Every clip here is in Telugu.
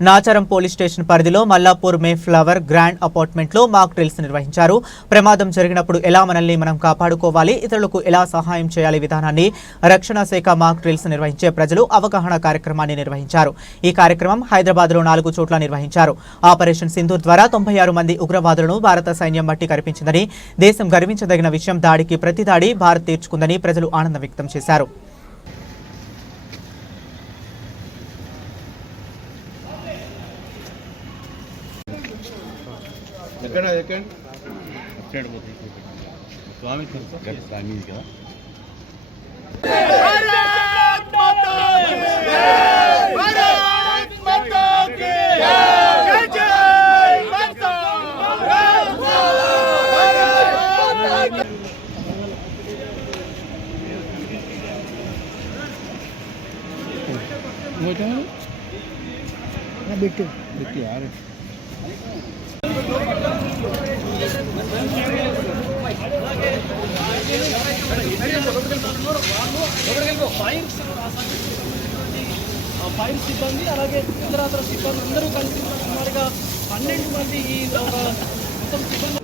నాచారం పోలీస్ స్టేషన్ పరిధిలో మల్లాపూర్ మే ఫ్లవర్ గ్రాండ్ అపార్ట్మెంట్లో మాక్ డ్రిల్స్ నిర్వహించారు. ప్రమాదం జరిగినప్పుడు ఎలా మనల్ని మనం కాపాడుకోవాలి, ఇతరులకు ఎలా సహాయం చేయాలి విధానాన్ని రక్షణ శాఖ మాక్ డ్రిల్స్ నిర్వహించే ప్రజలు అవగాహన కార్యక్రమాన్ని నిర్వహించారు. ఈ కార్యక్రమం హైదరాబాద్లో 4 చోట్ల నిర్వహించారు. ఆపరేషన్ సింధూర్ ద్వారా 96 మంది ఉగ్రవాదులను భారత సైన్యం మట్టి కరిపించిందని, దేశం గర్వించదగిన విషయం, దాడికి ప్రతి దాడి భారత్ తీర్చుకుందని ప్రజలు ఆనందం వ్యక్తం చేశారు. स्वामी स्वामी का बिट्टू यार ఫైర్ సిబ్బంది అలాగే ఇతర సిబ్బంది అందరూ కలిసి సుమారుగా 12 మంది ఈ మొత్తం సిబ్బంది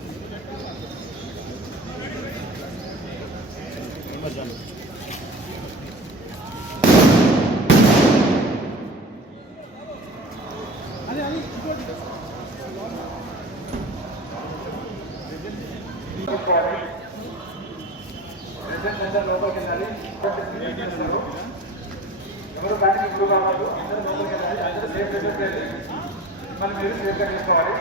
ఎవరు బ్యాంక్ ఇంప్రూవ్ కావాలి, అందరూ లోపలికి వెళ్ళాలి, అందరూ సేఫ్ ప్లేసెస్కి వెళ్ళి మిమ్మల్ని మీరు సేఫ్గా చేసుకోవాలి.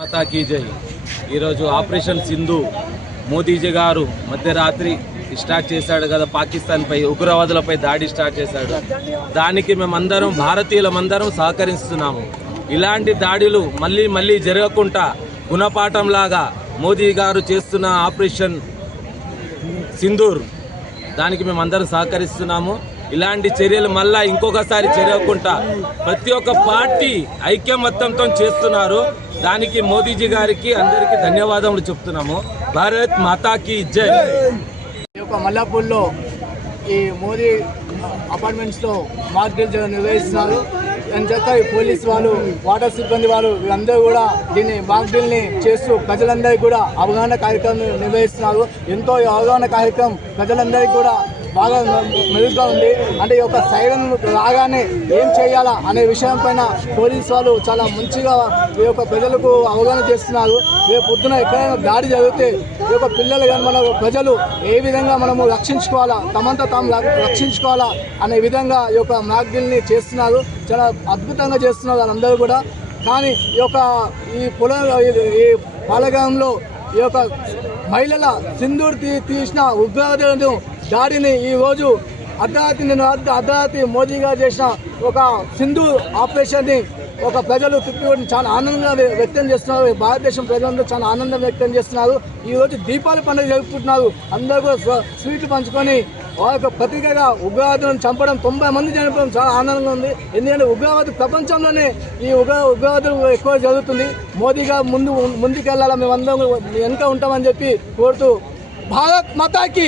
మాతాకి జై. ఈరోజు ఆపరేషన్ సింధు మోదీజీ గారు మధ్యరాత్రి స్టార్ట్ చేశాడు కదా, పాకిస్తాన్పై ఉగ్రవాదులపై దాడి స్టార్ట్ చేశాడు. దానికి మేమందరం భారతీయులమందరం సహకరిస్తున్నాము. ఇలాంటి దాడులు మళ్ళీ మళ్ళీ జరగకుండా గుణపాఠంలాగా మోదీ గారు చేస్తున్న ఆపరేషన్ సింధూర్ దానికి మేమందరం సహకరిస్తున్నాము. ఇలాంటి చర్యలు మళ్ళా ఇంకొకసారి జరగకుండా ప్రతి ఒక్క పార్టీ ఐక్యమత్యంతో చేస్తున్నారు. దానికి మోదీజీ గారికి అందరికీ ధన్యవాదములు చెప్తున్నాము. భారత్ మాతాకి జై. ఈ యొక్క మల్లాపూర్లో ఈ మోదీ అపార్ట్మెంట్స్లో మాక్ డ్రిల్ నిర్వహిస్తున్నారు. ఎంచక్క ఈ పోలీస్ వాళ్ళు, వాటర్ సిబ్బంది వాళ్ళు వీళ్ళందరూ కూడా దీన్ని మాక్ డ్రిల్ని చేస్తూ ప్రజలందరికీ కూడా అవగాహన కార్యక్రమం నిర్వహిస్తున్నారు. ఎంతో అవగాహన కార్యక్రమం ప్రజలందరికీ కూడా బాగా మెరుగ్గా ఉంది. అంటే ఈ యొక్క సైరన్ రాగానే ఏం చేయాలా అనే విషయం పైన పోలీసు వాళ్ళు చాలా మంచిగా ఈ యొక్క ప్రజలకు అవగాహన చేస్తున్నారు. రేపు పొద్దున ఎక్కడైనా దాడి జరిగితే ఈ యొక్క పిల్లలు కానీ మన ప్రజలు ఏ విధంగా మనము రక్షించుకోవాలా, తమంతా తాము రక్షించుకోవాలా అనే విధంగా ఈ యొక్క మాక్ డ్రిల్ని చేస్తున్నారు. చాలా అద్భుతంగా చేస్తున్నారు వాళ్ళందరూ కూడా. కానీ ఈ పాలగ్రామంలో ఈ యొక్క మహిళల సింధూర్ తీసిన ఉగ్రవాదులను దాడిని ఈరోజు అర్ధరాత్రి మోదీ గారు చేసిన ఒక సింధూర్ ఆపరేషన్ని ఒక ప్రజలు తిప్పికొట్టి చాలా ఆనందంగా వ్యక్తం చేస్తున్నారు. భారతదేశం ప్రజలందరూ చాలా ఆనందం వ్యక్తం చేస్తున్నారు. ఈరోజు దీపావళి పండుగ జరుపుకుంటున్నారు. అందరూ కూడా స్వీట్లు పంచుకొని వాళ్ళ యొక్క ప్రతీకగా ఉగ్రవాదులను చంపడం, 90 మంది చనిపోవడం చాలా ఆనందంగా ఉంది. ఎందుకంటే ఉగ్రవాదు ప్రపంచంలోనే ఈ ఉగ్రవాదులు ఎక్కువ జరుగుతుంది. మోదీ గారు ముందుకెళ్ళాలా, మేమందరం వెనుక ఉంటామని చెప్పి కోరుతూ భారత్ మాతాకి